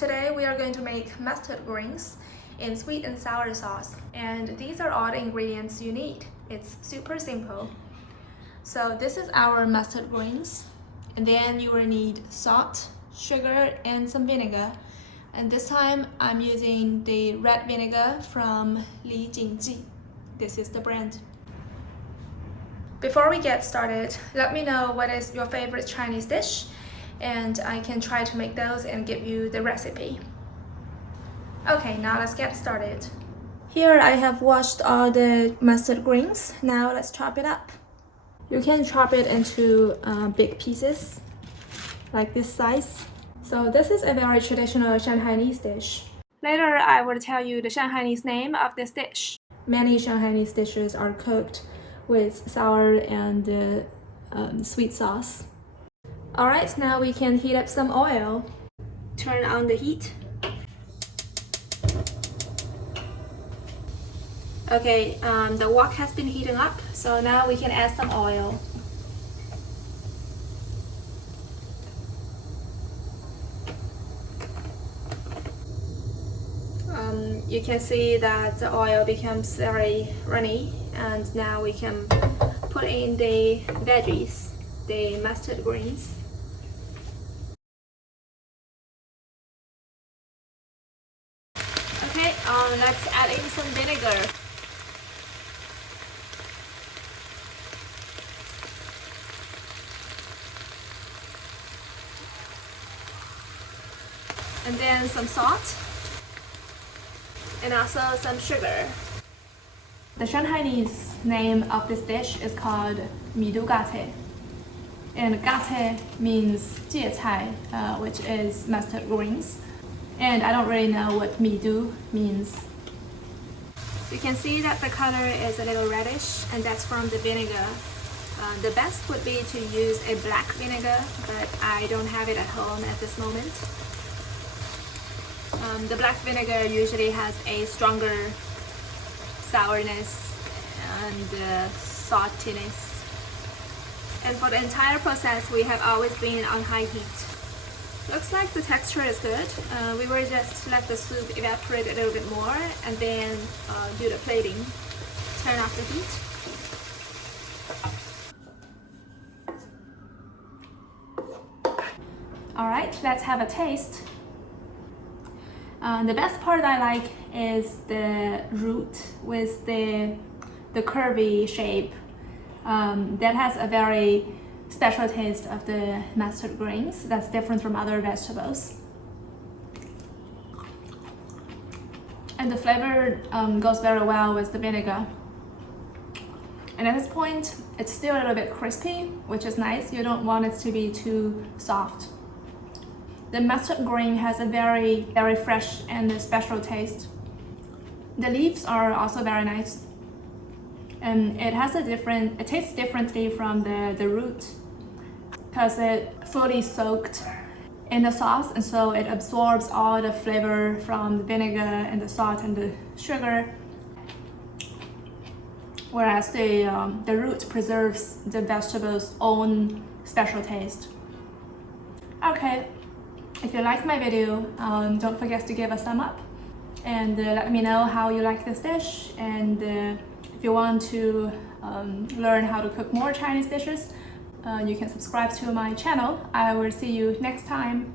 Today we are going to make mustard greens in sweet and sour sauce, and these are all the ingredients you need. It's super simple. So this is our mustard greens, and then you will need salt, sugar, and some vinegar. And this time I'm using the red vinegar from C17. This is the brand. Before we get started, let me know what is your favorite Chinese dish, and I can try to make those and give you the recipe. Okay, now let's get started. Here I have washed all the mustard greens. Now let's chop it up. You can chop it into big pieces, like this size. So this is a very traditional Shanghainese dish. Later I will tell you the Shanghainese name of this dish. Many Shanghainese dishes are cooked with sour and sweet sauce. Alright, now we can heat up some oil. Turn on the heat. Okay, the wok has been heating up, so now we can add some oil. You can see that the oil becomes very runny, and now we can put in the veggies, the mustard greens. Okay, let's add in some vinegar. And then some salt. And also some sugar. The Shanghainese name of this dish is called gate. And gate means 芥菜, which is mustard greens. And I don't really know what midu means. You can see that the color is a little reddish, and that's from the vinegar. The best would be to use a black vinegar, but I don't have it at home at this moment. The black vinegar usually has a stronger sourness and saltiness. And for the entire process, we have always been on high heat. Looks like the texture is good. We will just let the soup evaporate a little bit more and then do the plating. Turn off the heat. Alright, let's have a taste. The best part I like is the root with the curvy shape. That has a very special taste of the mustard greens that's different from other vegetables. And the flavor goes very well with the vinegar. And at this point, it's still a little bit crispy, which is nice. You don't want it to be too soft. The mustard green has a very, very fresh and special taste. The leaves are also very nice. And it tastes differently from the root because it fully soaked in the sauce, and so it absorbs all the flavor from the vinegar and the salt and the sugar. Whereas the root preserves the vegetable's own special taste. Okay. If you liked my video, don't forget to give a thumb up and let me know how you like this dish, and if you want to learn how to cook more Chinese dishes, you can subscribe to my channel. I will see you next time.